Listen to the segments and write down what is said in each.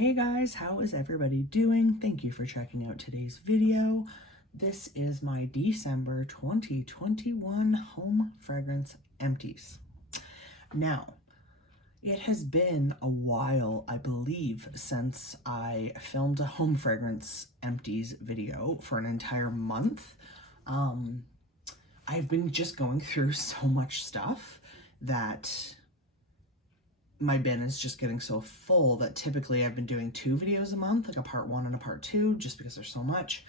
Hey guys, how is everybody doing? Thank you for checking out today's video. This is my December 2021 home fragrance Empties. Now, it has been a while, I believe, since I filmed a home fragrance Empties video for an entire month. I've been just going through so much stuff that my bin is just getting so full that typically I've been doing 2 videos a month, like a part 1 and a part 2, just because there's so much.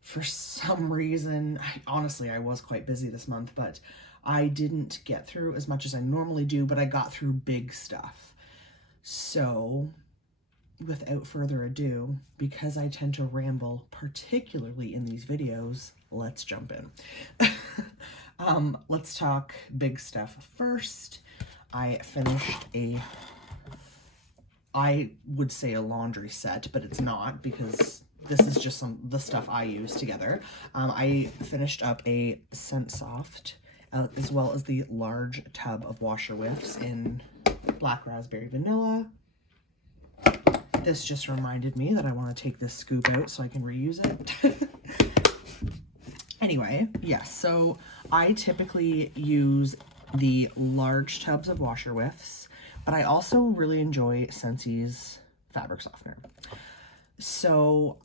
For some reason, honestly, I was quite busy this month, but I didn't get through as much as I normally do, but I got through big stuff. So without further ado, because I tend to ramble, particularly in these videos, let's jump in. Let's talk big stuff first. I finished I would say a laundry set, but it's not because this is just the stuff I use together. I finished up a Scent Soft, as well as the large tub of washer whiffs in Black Raspberry Vanilla. This just reminded me that I want to take this scoop out so I can reuse it. Anyway, yes, so I typically use the large tubs of washer whiffs, but I also really enjoy Scentsy's fabric softener. So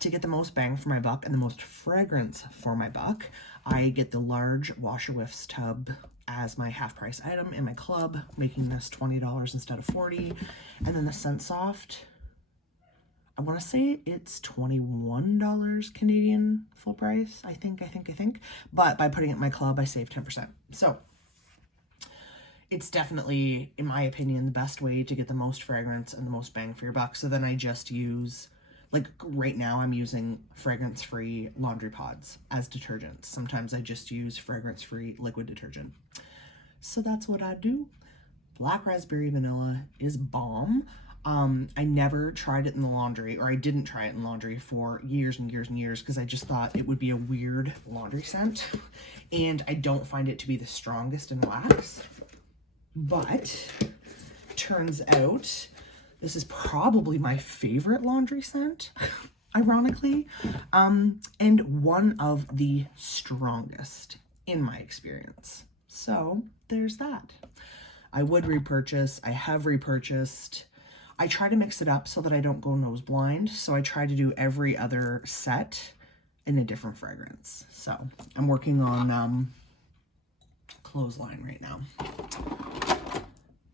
to get the most bang for my buck and the most fragrance for my buck, I get the large washer whiffs tub as my half price item in my club, making this $20 instead of $40. And then the Scent Soft, I want to say it's $21 Canadian full price. I think. But by putting it in my club, I saved 10%. So it's definitely, in my opinion, the best way to get the most fragrance and the most bang for your buck. So then I just use, like right now I'm using fragrance-free laundry pods as detergents. Sometimes I just use fragrance-free liquid detergent. So that's what I do. Black Raspberry Vanilla is bomb. I never tried it in the laundry, or I didn't try it in laundry for years and years and years because I just thought it would be a weird laundry scent. And I don't find it to be the strongest in wax. But turns out this is probably my favorite laundry scent, ironically, and one of the strongest in my experience. So there's that. I would repurchase. I have repurchased. I try to mix it up so that I don't go nose blind. So I try to do every other set in a different fragrance. So I'm working on Clothesline right now.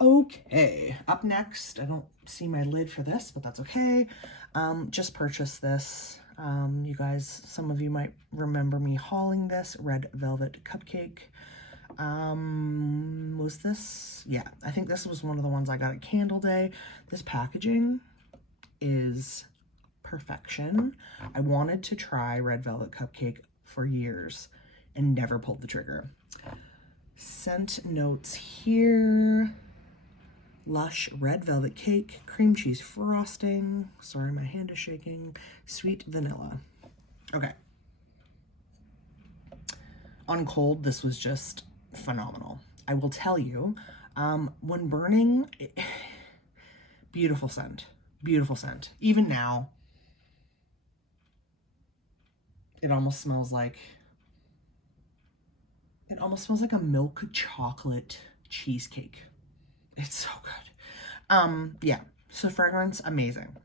Okay, up next, I don't see my lid for this, but that's okay. Just purchased this. You guys, some of you might remember me hauling this Red Velvet Cupcake. Was this? Yeah, I think this was one of the ones I got at Candle Day. This packaging is perfection. I wanted to try Red Velvet Cupcake for years and never pulled the trigger. Scent notes here. Lush Red Velvet Cake, cream cheese frosting. Sorry, my hand is shaking. Sweet vanilla. Okay. On cold, this was just phenomenal. I will tell you, when burning, beautiful scent. Beautiful scent. Even now, it almost smells like a milk chocolate cheesecake. It's so good. Yeah, so fragrance, amazing.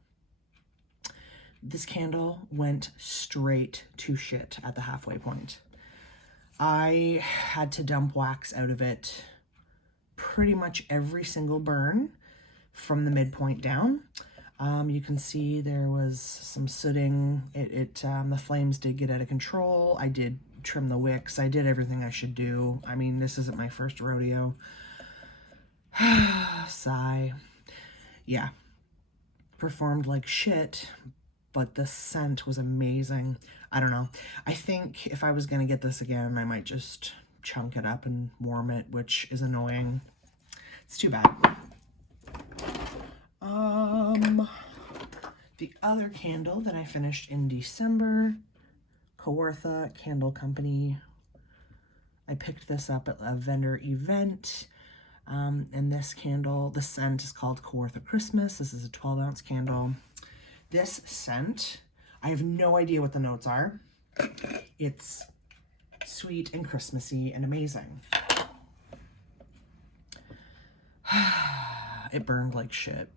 This candle went straight to shit at the halfway point. I had to dump wax out of it pretty much every single burn from the midpoint down. You can see there was some sooting. The flames did get out of control. I did trim the wicks. I did everything I should do. I mean, this isn't my first rodeo. Sigh. Yeah, performed like shit, but the scent was amazing. I don't know. I think if I was gonna get this again, I might just chunk it up and warm it, which is annoying. It's too bad. The other candle that I finished in December, Kawartha Candle Company. I picked this up at a vendor event. And this candle, the scent is called Kawartha Christmas. This is a 12-ounce candle. This scent, I have no idea what the notes are. It's sweet and Christmassy and amazing. It burned like shit.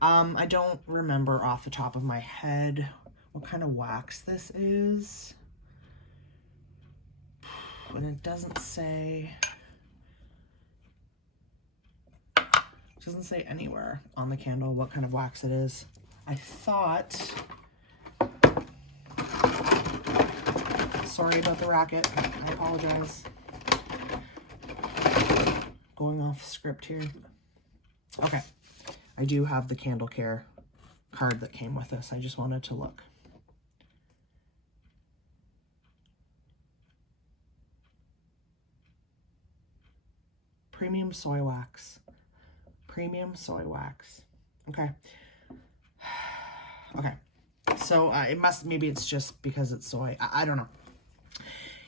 I don't remember off the top of my head what kind of wax this is. And it doesn't say anywhere on the candle what kind of wax it is. I thought, sorry about the racket, I apologize. Going off script here. Okay, I do have the candle care card that came with this. I just wanted to look. Premium soy wax. Premium soy wax. Okay. Okay. So maybe it's just because it's soy. I don't know.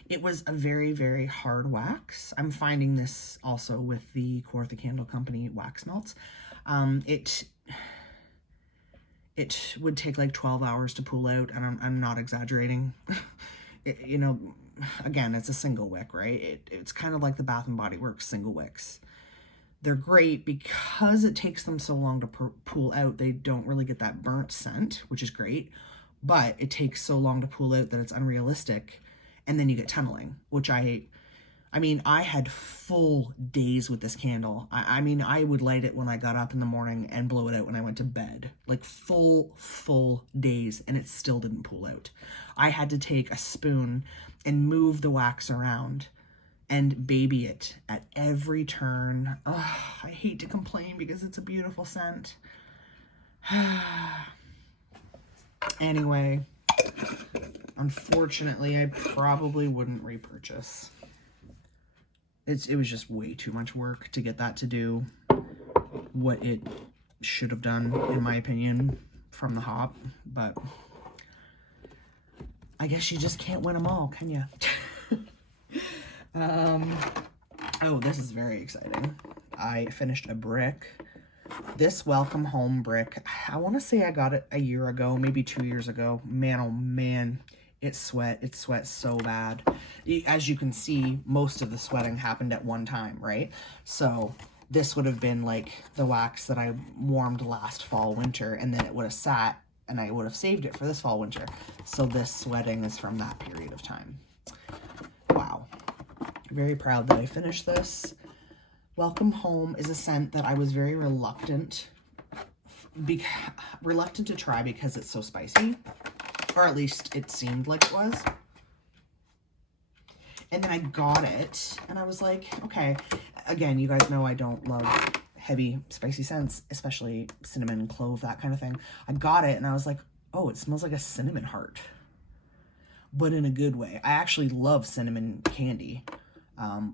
It was a very, very hard wax. I'm finding this also with the Kawartha Candle Company wax melts. It would take like 12 hours to pull out, and I'm not exaggerating. You know, again, it's a single wick, right? It's kind of like the Bath & Body Works single wicks. They're great because it takes them so long to pull out. They don't really get that burnt scent, which is great, but it takes so long to pull out that it's unrealistic. And then you get tunneling, which I hate. I mean, I had full days with this candle. I mean, I would light it when I got up in the morning and blow it out when I went to bed. Like full days, and it still didn't pull out. I had to take a spoon and move the wax around and baby it at every turn. Oh, I hate to complain because it's a beautiful scent. Anyway, unfortunately, I probably wouldn't repurchase. It was just way too much work to get that to do what it should have done, in my opinion, from the hop. But I guess you just can't win them all, can you? Oh, this is very exciting. I finished a brick. This Welcome Home brick, I want to say I got it a year ago, maybe 2 years ago. Man, oh man, it sweats so bad. As you can see, most of the sweating happened at one time, right? So this would have been like the wax that I warmed last fall, winter, and then it would have sat and I would have saved it for this fall, winter. So this sweating is from that period of time. Wow. Very proud that I finished this. Welcome Home is a scent that I was very reluctant to try because it's so spicy, or at least it seemed like it was. And then I got it and I was like, okay, again, you guys know I don't love heavy spicy scents, especially cinnamon, clove, that kind of thing. I got it and I was like, oh, it smells like a cinnamon heart, but in a good way. I actually love cinnamon candy.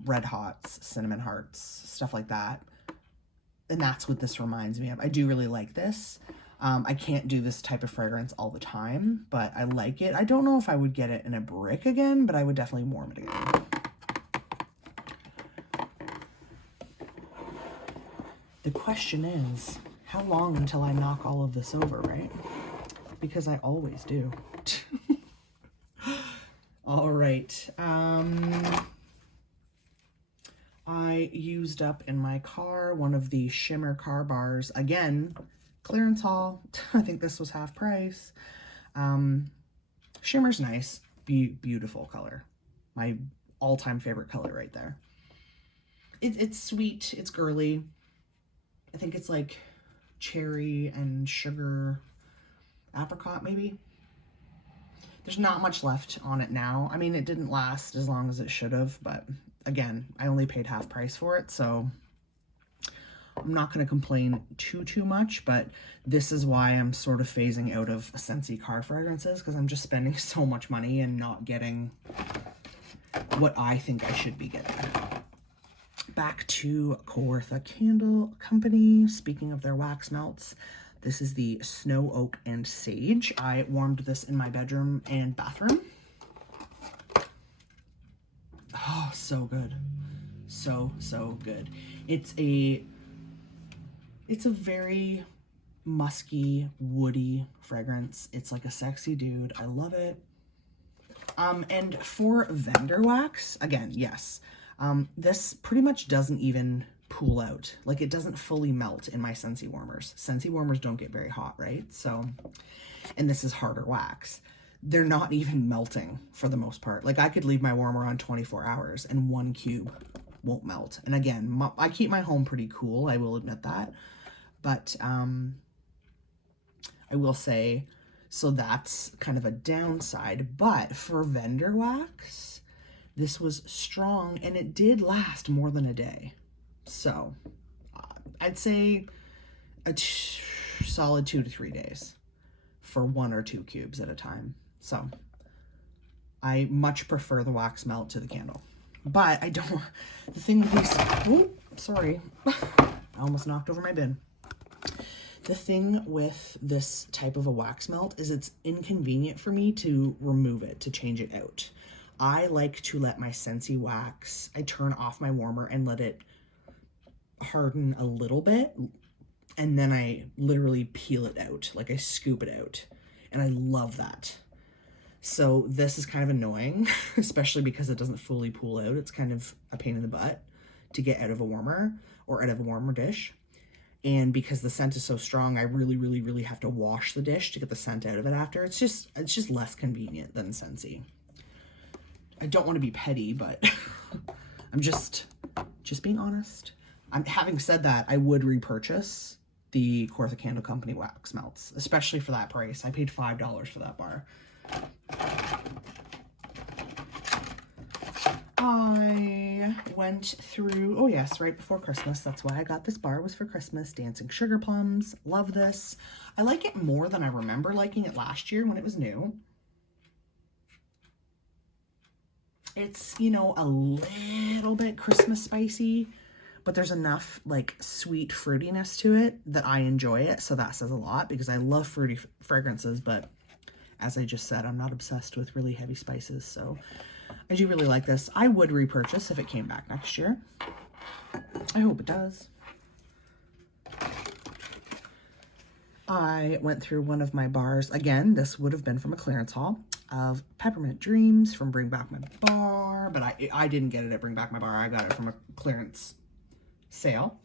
Red Hots, cinnamon hearts, stuff like that. And that's what this reminds me of. I do really like this. I can't do this type of fragrance all the time, but I like it. I don't know if I would get it in a brick again, but I would definitely warm it again. The question is, how long until I knock all of this over, right? Because I always do. All right. I used up in my car one of the shimmer car bars. Again, clearance haul. I think this was half price. Shimmer's nice. Beautiful color. My all-time favorite color right there. It's sweet. It's girly. I think it's like cherry and sugar, apricot maybe. There's not much left on it now. I mean, it didn't last as long as it should have, but again, I only paid half price for it, so I'm not going to complain too much, but this is why I'm sort of phasing out of Scentsy car fragrances, because I'm just spending so much money and not getting what I think I should be getting. Back to Kawartha Candle Company. Speaking of their wax melts, this is the Snow Oak and Sage. I warmed this in my bedroom and bathroom. Oh, so good. So, so good. It's a very musky, woody fragrance. It's like a sexy dude. I love it. And for vendor wax, again, yes, this pretty much doesn't even pool out. Like, it doesn't fully melt in my Scentsy warmers. Scentsy warmers don't get very hot, right? So, and this is harder wax. They're not even melting for the most part. Like, I could leave my warmer on 24 hours and 1 cube won't melt. And again, I keep my home pretty cool, I will admit that. But I will say, so that's kind of a downside. But for vendor wax, this was strong and it did last more than a day. So I'd say a solid 2 to 3 days for 1 or 2 cubes at a time. So I much prefer the wax melt to the candle. But I don't, the thing with these, oh, sorry, I almost knocked over my bin. The thing with this type of a wax melt is it's inconvenient for me to remove it, to change it out. I like to let my Scentsy wax, I turn off my warmer and let it harden a little bit, and then I literally peel it out, like I scoop it out, and I love that. So this is kind of annoying, especially because it doesn't fully pool out. It's kind of a pain in the butt to get out of a warmer or out of a warmer dish. And because the scent is so strong, I really, really, really have to wash the dish to get the scent out of it after. It's just less convenient than Scentsy. I don't want to be petty, but I'm just being honest. Having said that, I would repurchase the Kawartha Candle Company wax melts, especially for that price. I paid $5 for that bar. I went through, oh yes, right before Christmas. That's why I got this bar, was for Christmas. Dancing Sugar Plums. Love this. I like it more than I remember liking it last year when it was new. It's, you know, a little bit Christmas spicy, but there's enough like sweet fruitiness to it that I enjoy it. So that says a lot because I love fruity fragrances, but as I just said, I'm not obsessed with really heavy spices. So I do really like this. I would repurchase if it came back next year. I hope it does. I went through one of my bars. Again, this would have been from a clearance haul of Peppermint Dreams from Bring Back My Bar, but I didn't get it at Bring Back My Bar. I got it from a clearance sale.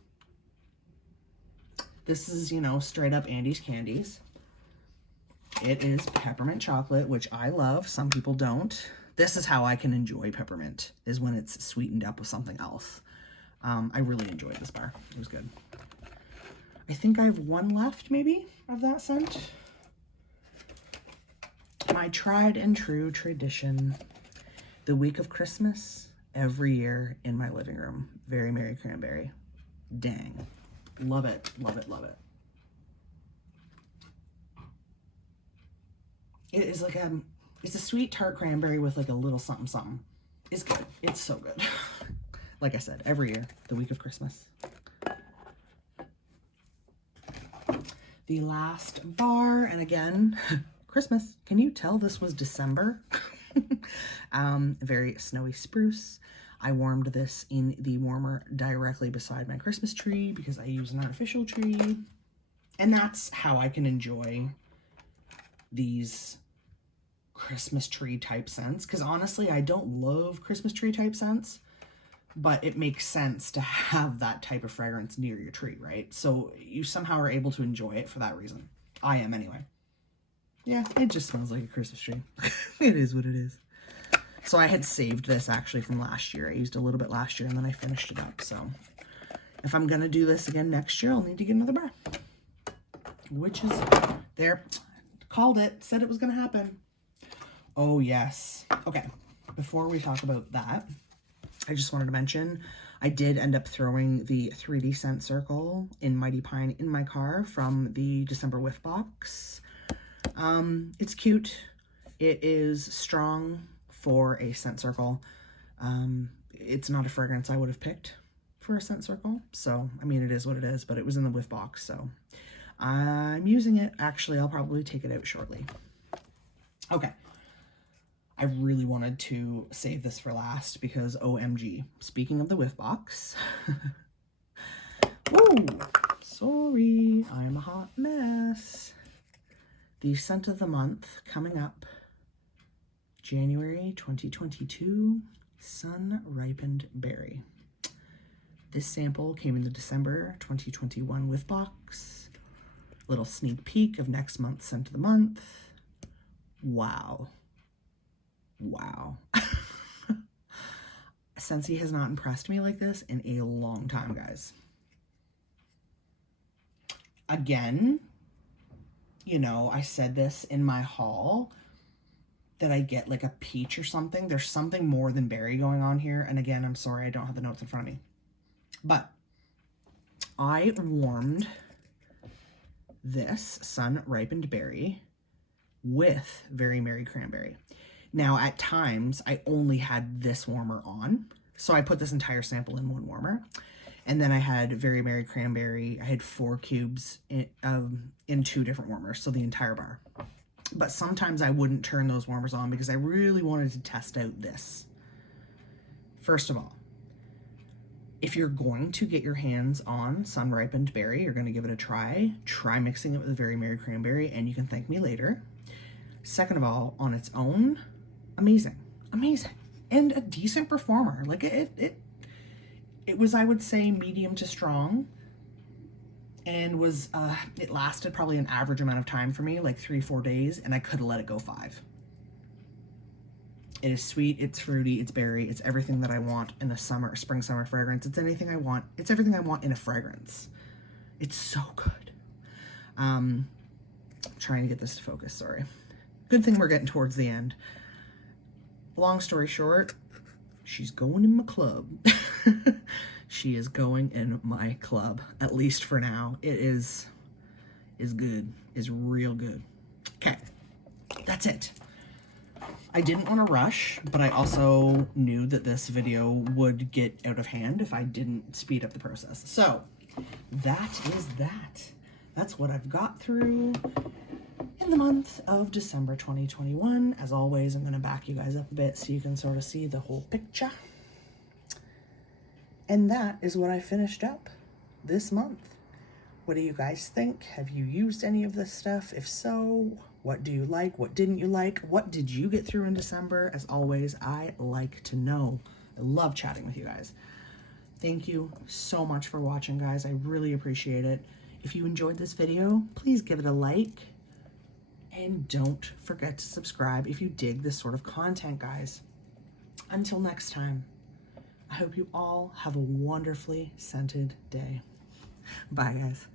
This is, you know, straight up Andy's Candies. It is peppermint chocolate, which I love. Some people don't. This is how I can enjoy peppermint, is when it's sweetened up with something else. I really enjoyed this bar. It was good. I think I have one left, maybe, of that scent. My tried and true tradition, the week of Christmas, every year in my living room. Very Merry Cranberry. Dang. Love it, love it, love it. It is like it's a sweet tart cranberry with like a little something something. It's good. It's so good. Like I said, every year, the week of Christmas. The last bar, and again, Christmas. Can you tell this was December? Very snowy spruce. I warmed this in the warmer directly beside my Christmas tree because I use an artificial tree. And that's how I can enjoy these Christmas tree type scents, because honestly I don't love Christmas tree type scents, but it makes sense to have that type of fragrance near your tree, right? So you somehow are able to enjoy it for that reason. I am anyway. Yeah, it just smells like a Christmas tree. It is what it is. So I had saved this actually from last year. I used a little bit last year and then I finished it up. So if I'm gonna do this again next year, I'll need to get another bar, which is there. Called it, said it was gonna happen. Oh yes. Okay, before we talk about that, I just wanted to mention I did end up throwing the 3D scent circle in Mighty Pine in my car from the December whiff box. It's cute. It is strong for a scent circle. It's not a fragrance I would have picked for a scent circle. So, I mean, it is what it is, but it was in the whiff box. So I'm using it. Actually, I'll probably take it out shortly. Okay. I really wanted to save this for last because OMG. Speaking of the whiff box. Woo! Sorry, I'm a hot mess. The scent of the month coming up. January 2022, Sunripened Berry. This sample came in the December 2021 whiff box. Little sneak peek of next month's scent of the month. Wow. Wow. Scentsy has not impressed me like this in a long time, guys. Again, you know, I said this in my haul that I get like a peach or something. There's something more than berry going on here. And again, I'm sorry, I don't have the notes in front of me. But I warmed this Sunripened Berry with Very Merry Cranberry. Now, at times, I only had this warmer on. So I put this entire sample in one warmer. And then I had Very Merry Cranberry. I had 4 cubes in 2 different warmers, so the entire bar. But sometimes I wouldn't turn those warmers on because I really wanted to test out this. First of all, if you're going to get your hands on Sunripened Berry, you're going to give it a try. Try mixing it with Very Merry Cranberry, and you can thank me later. Second of all, on its own, amazing. Amazing. And a decent performer. Like, it was, I would say, medium to strong. And was, it lasted probably an average amount of time for me, like 3-4 days, and I could have let it go 5. It is sweet, it's fruity, it's berry, it's everything that I want in a spring-summer fragrance. It's anything I want. It's everything I want in a fragrance. It's so good. I'm trying to get this to focus, sorry. Good thing we're getting towards the end. Long story short, she's going in my club. She is going in my club, at least for now. It is good, is real good. Okay, that's it. I didn't want to rush, but I also knew that this video would get out of hand if I didn't speed up the process. So that is that. That's what I've got through in the month of December 2021. As always, I'm going to back you guys up a bit so you can sort of see the whole picture. And that is what I finished up this month. What do you guys think? Have you used any of this stuff? If so, what do you like? What didn't you like? What did you get through in December? As always, I like to know. I love chatting with you guys. Thank you so much for watching, guys. I really appreciate it. If you enjoyed this video, please give it a like. And don't forget to subscribe if you dig this sort of content, guys. Until next time, I hope you all have a wonderfully scented day. Bye, guys.